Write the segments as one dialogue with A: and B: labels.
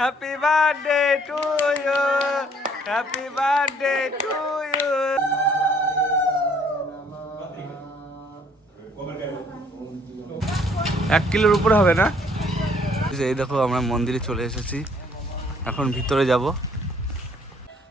A: Happy birthday to you happy birthday to you এক কিলোর উপরে হবে না? এই দেখো আমরা মন্দিরে চলে এসেছি। এখন ভিতরে যাব।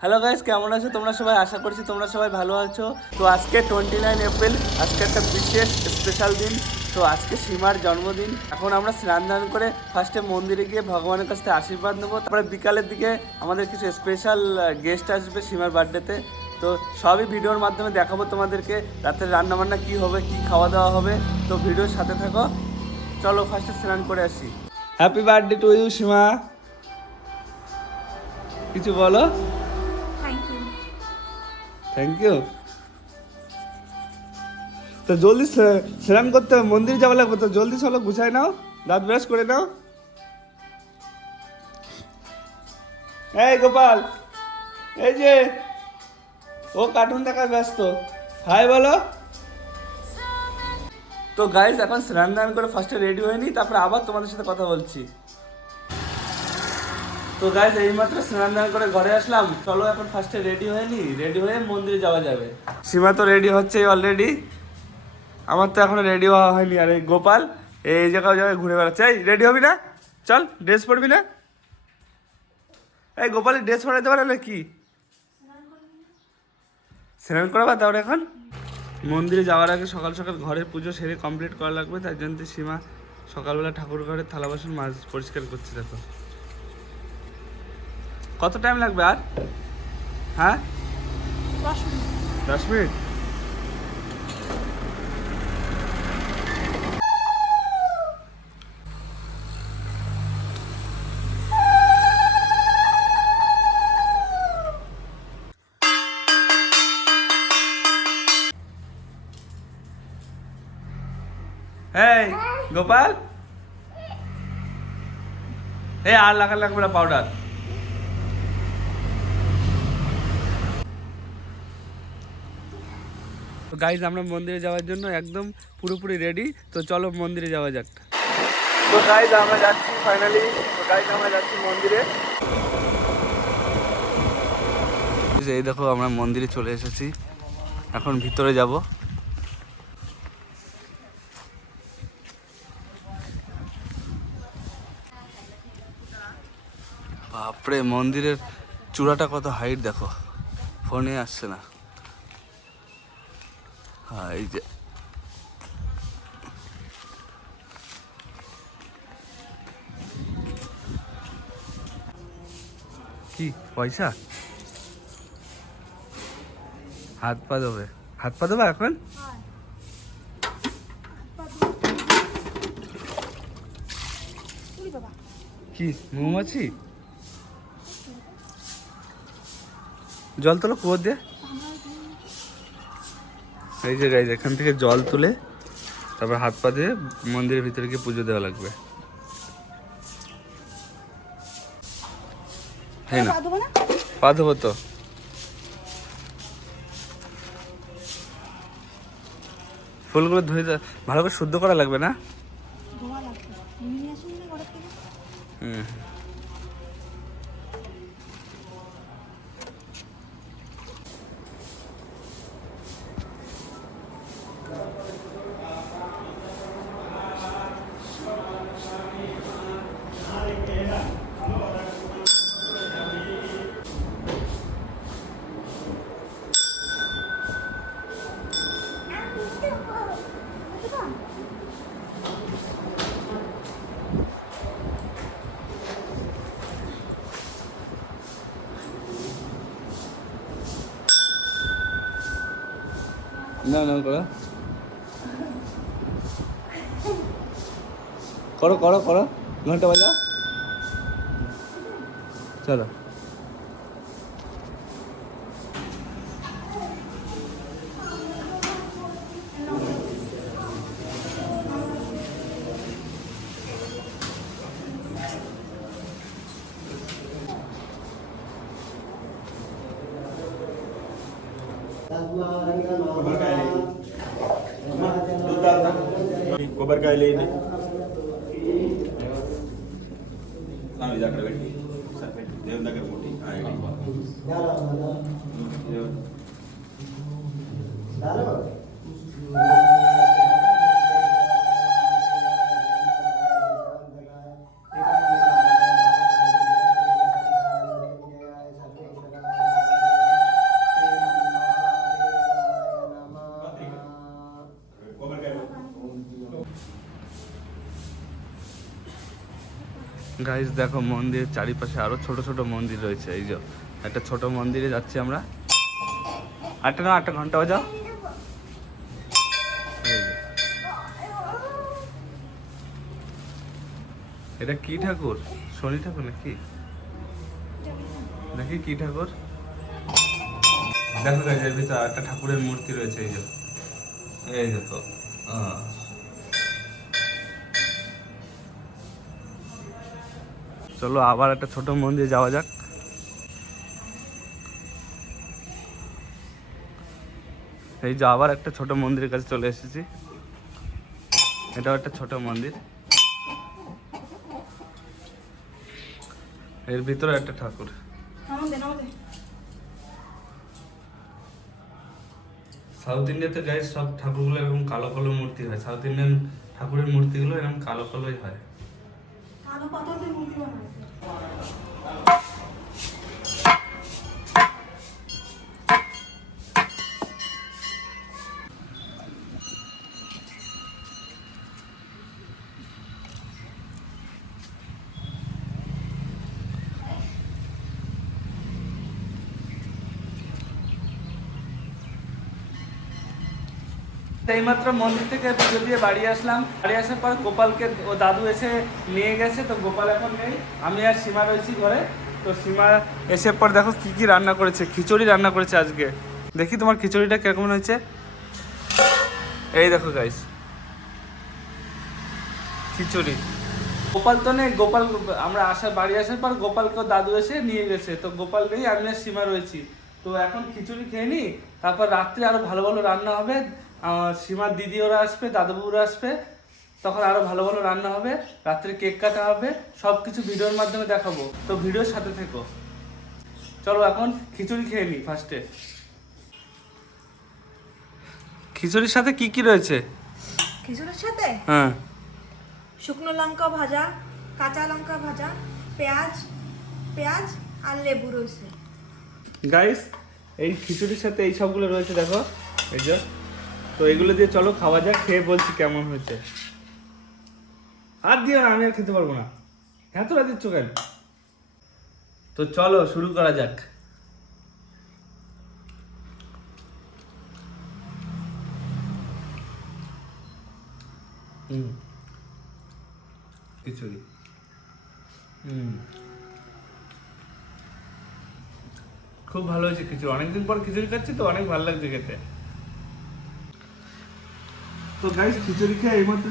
A: হ্যালো গাইস কেমন আছো? তোমরা সবাই আশা করছি তোমরা সবাই ভালো আছো। তো আজকে টোয়েন্টি নাইন এপ্রিল আজকে একটা বিশেষ স্পেশাল দিন। তো আজকে সীমার জন্মদিন। এখন আমরা স্নান দান করে ফার্স্টে মন্দিরে গিয়ে ভগবানের কাছ থেকে আশীর্বাদ নেব। তারপরে বিকালের দিকে আমাদের কিছু স্পেশাল গেস্ট আসবে সীমার বার্থডেতে তো। সবই ভিডিওর মাধ্যমে দেখাবো তোমাদেরকে। রাতের রান্নাবান্না কি হবে কি খাওয়া দাওয়া হবে তো ভিডিওর সাথে থাকো। চলো ফার্স্টে স্নান করে আসি। Happy birthday to you Seema. কিছু বলো?
B: থ্যাংক ইউ
A: থ্যাংক ইউ তো জলদি স্না- স্নান করতে হবে, মন্দির যাওয়া লাগবে, তো জলদি চলো গুছাই নাও, দাঁত ব্রাশ করে নাও। এই গোপাল, এই যে, ও কার্টুন দেখার ব্যস্ত। হাই বলো। তো গাইজ এখন স্নান দান করে ফার্স্টে রেডি হয়ে নি, তারপরে আবার তোমাদের সাথে কথা বলছি। তো গাইজ এইমাত্র স্নান দান করে ঘরে আসলাম, চলো এখন ফার্স্টে রেডি হয়ে নি রেডি হয়ে মন্দিরে যাওয়া যাবে। সীমা তো রেডি হচ্ছে অলরেডি আমার তো এখনও রেডি হওয়া হয়নি। আর এই গোপাল এই জায়গায় জায়গায় ঘুরে বেড়াচ্ছে? এই রেডি হবি না? চল ড্রেস পরবি না? এই গোপালের ড্রেস পরাইতে পারে না কি স্নান করাবা তাহলে এখন? মন্দিরে যাওয়ার আগে সকাল সকাল ঘরের পুজো সেরে কমপ্লিট করা লাগবে তার জন্য সীমা সকালবেলা ঠাকুর ঘরের থালা বাসন মাছ পরিষ্কার করছে দেখো। কত টাইম লাগবে আর? হ্যাঁ?
B: দশ মিনিট
A: দশ মিনিট এই গোপাল? এই আর লাগা লাগবে না পাউডার গাইজ আমরা মন্দিরে যাওয়ার জন্য একদম পুরোপুরি রেডি তো চলো মন্দিরে যাওয়া যাক। তো গাইজ আমরা যাচ্ছি ফাইনালি তো গাইজ আমরা যাচ্ছি মন্দিরে। এই দেখো, আমরা মন্দিরে চলে এসেছি। এখন ভিতরে যাব। বাপরে মন্দিরের চূড়াটা কত হাইট দেখো। ফোনে আসছে না। হ্যাঁ এই যে। কি পয়সা? হাত পা দেবে হাত পা দেবে এখন? কি মৌমাছি? জল তোলো কুয়োর দিয়ে। এই যে গাইজ এখান থেকে জল তুলে তারপর হাত পা দিয়ে মন্দিরের ভিতরে গিয়ে পুজো দেওয়া লাগবে। হ্যাঁ না?
B: পা দেবো
A: তো। ফুলগুলো ধুয়ে ভালো করে শুদ্ধ করা লাগবে না
B: ধোয়া লাগবে নিয়ে আসুন না ঘরের থেকে
A: হুম না না করো। করো করো করো। ঘণ্টা বাজাও। চলো।
C: కొబ్బరికాయ లేని ఇది అక్కడ పెట్టి దేవుని దగ్గర కొట్టి ఆయన
A: গাইস দেখো মন্দিরের চারিপাশে আরও ছোট ছোট মন্দির রয়েছে। এই যে, একটা ছোট মন্দিরে যাচ্ছি আমরা। আটটা না, আটটা ঘণ্টা, বাজাও। এটা কি ঠাকুর? শনি ঠাকুর নাকি? নাকি কি ঠাকুর? দেখো গাইস এর ভিতরে একটা ঠাকুরের মূর্তি রয়েছে, এই যে। এই দেখো, আহ। চলো আবার একটা ছোট মন্দির যাওয়া যাক। এই যে আবার একটা ছোট মন্দিরের কাছে চলে এসেছি। এটাও একটা ছোট মন্দির। এর ভিতরে একটা ঠাকুর। সাউথ ইন্ডিয়াতে গাইস সব ঠাকুরগুলো এরকম কালো কালো মূর্তি হয়। সাউথ ইন্ডিয়ান ঠাকুরের মূর্তিগুলো এরকম কালো কালোই হয়।
B: কালো পাথর দিয়ে মূর্তি বানায়
A: এইমাত্র মন্দির থেকে পুজো দিয়ে বাড়ি আসলাম। বাড়ি আসার পর গোপালকে ও দাদু এসে নিয়ে গেছে, তো গোপাল এখন নেই। আমি আর সীমা রয়েছি ঘরে। তো সীমা এসে পর দেখো কি কি রান্না করেছে, খিচুড়ি রান্না করেছে আজকে। দেখি তোমার খিচুড়িটা কীরকম হয়েছে। এই দেখো গাইস খিচুড়ি। গোপাল তো নেই, গোপাল, আমরা আসার বাড়ি আসার পর গোপালকে দাদু এসে নিয়ে গেছে। তো গোপাল নেই, আমি আর সীমা রয়েছি। তো এখন খিচুড়ি খেয়ে নি, তারপর রাত্রে আরও ভালো ভালো রান্না হবে। সীমার দিদি ওরা আসবে দাদুবুরা আসবে তখন আরও ভালো ভালো রান্না হবে রাত্রে কেক কাটা হবে সব কিছু ভিডিওর মাধ্যমে দেখাবো। তো ভিডিওর সাথে থেকো। চলো এখন খিচুড়ি খেয়ে নি ফার্স্টে খিচুড়ির সাথে কি কি রয়েছে?
B: খিচুড়ির সাথে?
A: হ্যাঁ।
B: শুকনো লঙ্কা ভাজা কাঁচা লঙ্কা ভাজা পেঁয়াজ পেঁয়াজ আর লেবু রয়েছে।
A: গাইস এই খিচুড়ির সাথে এই সবগুলো রয়েছে দেখো। এই যে। তো এগুলো দিয়ে চলো খাওয়া যাক, খেয়ে বলছি কেমন হয়েছে। আর দিও না, আমি আর খেতে পারব না। এতটা দিচ্ছ কেন? তো চলো, শুরু করা যাক। খিচুড়ি। খুব ভালো হয়েছে খিচুড়ি। অনেকদিন পর খিচুড়ি খাচ্ছি তো, অনেক ভালো লাগছে খেতে। তো গাইস খিচুড়ি খেয়ে এইমাত্র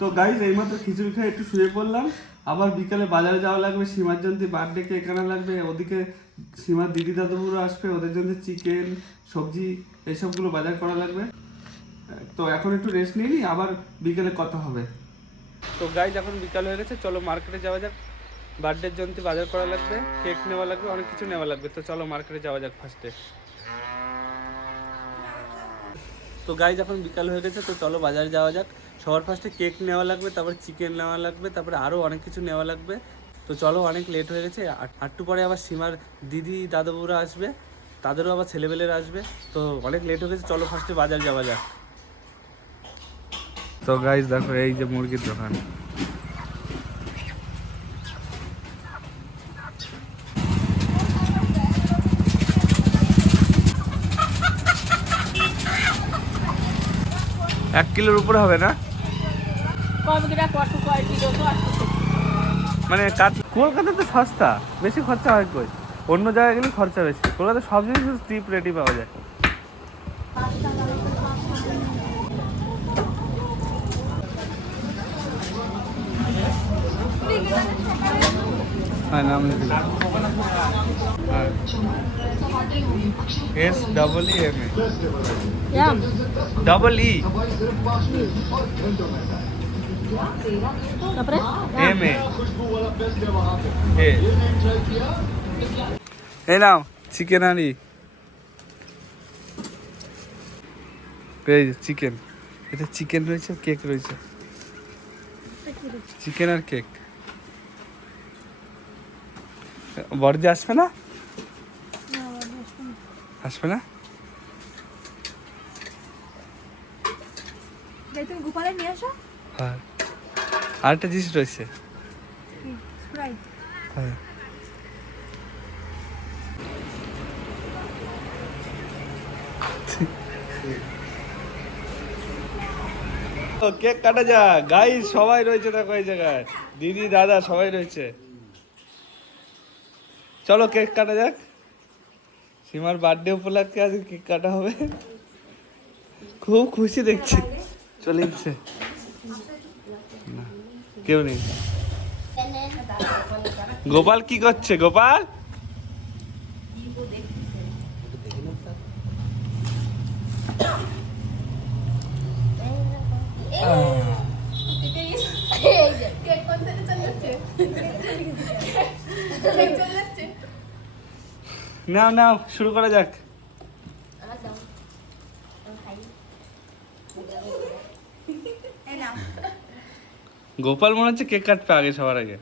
A: তো গাইস এইমাত্র খিচুড়ি খেয়ে একটু শুয়ে পড়লাম। আবার বিকালে বাজারে যাওয়া লাগবে, সীমার জন্য বার্থডে কেক আনা লাগবে, ওদিকে সীমার দিদি দাদুগুলো আসবে, ওদের জন্য চিকেন সবজি, এইসবগুলো বাজার করা লাগবে। তো এখন একটু রেস্ট নিয়ে নিই আবার বিকেলে কথা হবে। তো গাইজ এখন বিকাল হয়ে গেছে, চলো মার্কেটে যাওয়া যাক। বার্থডের জন্য বাজার করা লাগবে কেক নেওয়া লাগবে, অনেক কিছু নেওয়া লাগবে। তো চলো মার্কেটে যাওয়া যাক ফার্স্টে তো গাইজ এখন বিকাল হয়ে গেছে, তো চলো বাজারে যাওয়া যাক। সবার ফার্স্টে কেক নেওয়া লাগবে, তারপর চিকেন নেওয়া লাগবে, তারপরে আরও অনেক কিছু নেওয়া লাগবে। তো চলো অনেক লেট হয়ে গেছে আট- আটটু পরে আবার সীমার দিদি, দাদাবুরা আসবে, তাদেরও আবার ছেলেবেলেরা আসবে। তো অনেক লেট হয়ে গেছে, চলো ফার্স্টে বাজার যাওয়া যাক। তো গাইজ দেখো এই যে মুরগির দোকান। এক কিলোর উপরে হবে না? মানে কাট কলকাতা তো সস্তা বেশি খরচা হয় কই? অন্য জায়গায় গেলে খরচা বেশি। কলকাতায় সব জিনিস স্টিপ রেডি পাওয়া যায়। হ্যাঁ নাম হ্যাঁ S double E M A double E
D: তারপরে
A: এম এ এ এই নাও চিকেন আনি পেয়ে চিকেন এটা চিকেন রয়েছে কেক রয়েছে চিকেন আর কেক বড়দি আসবে না আসবে না
B: যাই তুমি গোপালে নিয়ে আসো।
A: হ্যাঁ। আরেকটা জিনিস রয়েছে। হ্যাঁ। কেক কাটা যা গাই সবাই রয়েছে দেখো এই জায়গায়। দিদি দাদা সবাই রয়েছে। চলো কেক কাটা যাক। সীমার বার্থডে উপলক্ষে আজ কেক কাটা হবে। খুব খুশি দেখছি। চলে না, কেউ নেই। গোপাল কি করছে গোপাল? নাও নাও শুরু করা যাক। গোপাল মনে হচ্ছে কেক কাটবে আগে সবার আগে।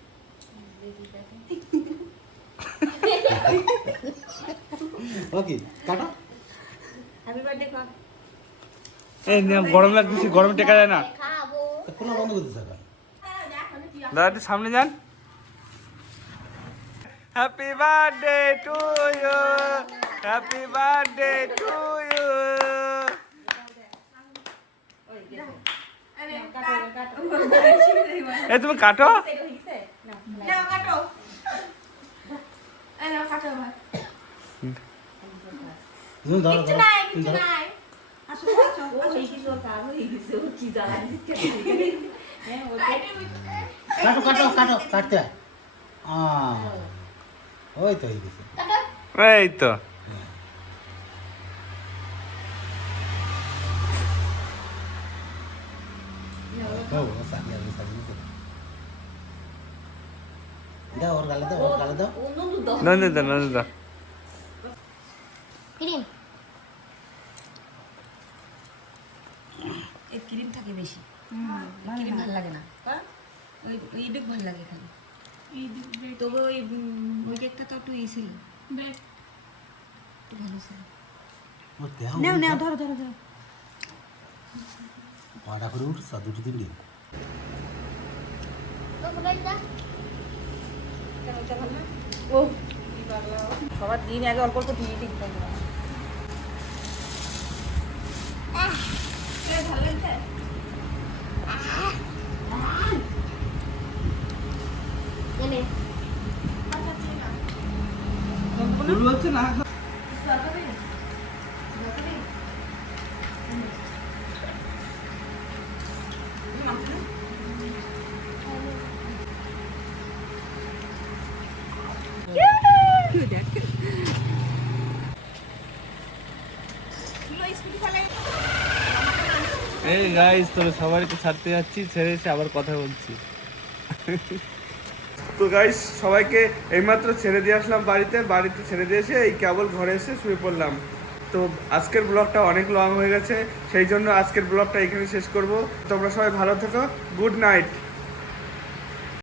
E: ওকে কাটা।
B: হ্যাপি বার্থডে কর
A: এই নে, গরম লাগতেছে গরম টেকা যায় না।
E: খোলা বন্ধ করতে থাকা।
A: দাদা একটু সামনে যান। Happy birthday to you happy birthday to you এ তুমি কাটো?
B: নাও কাটো কাটো
E: কাটো কাটো কাটো কাটতে হয়। ওই তো হয়ে
A: এই তো।
E: ও ও সাজিয়ে আছে দাও ওর গালে দাও ওর গালে দাও
A: নন্দিতা নন্দিতা
D: ক্রিম
F: এই ক্রিম থাকে বেশি ক্রিম ভালো লাগে না ওই ওই ইডুক ভালো লাগে খালি তবে ওই ওই কেকটা তো একটু ই ভালো ছিল
B: নাও নাও ধরো ধরো ধরো
E: উঠ সা
F: সবার দিন আগে অল্প অল্প দিয়ে
B: ভালো
A: হচ্ছে না গাইস তোরা সবাইকে ছাড়তে যাচ্ছি, ছেড়ে এসে আবার কথা বলছি। তো গাইস সবাইকে এইমাত্র ছেড়ে দিয়ে আসলাম বাড়িতে। বাড়িতে ছেড়ে দিয়ে এসে এই কেবল ঘরে এসে শুয়ে পড়লাম। তো আজকের ব্লগটা অনেক লং হয়ে গেছে, সেই জন্য আজকের ব্লগটা এখানে শেষ করব। তোমরা সবাই ভালো থেকো গুড নাইট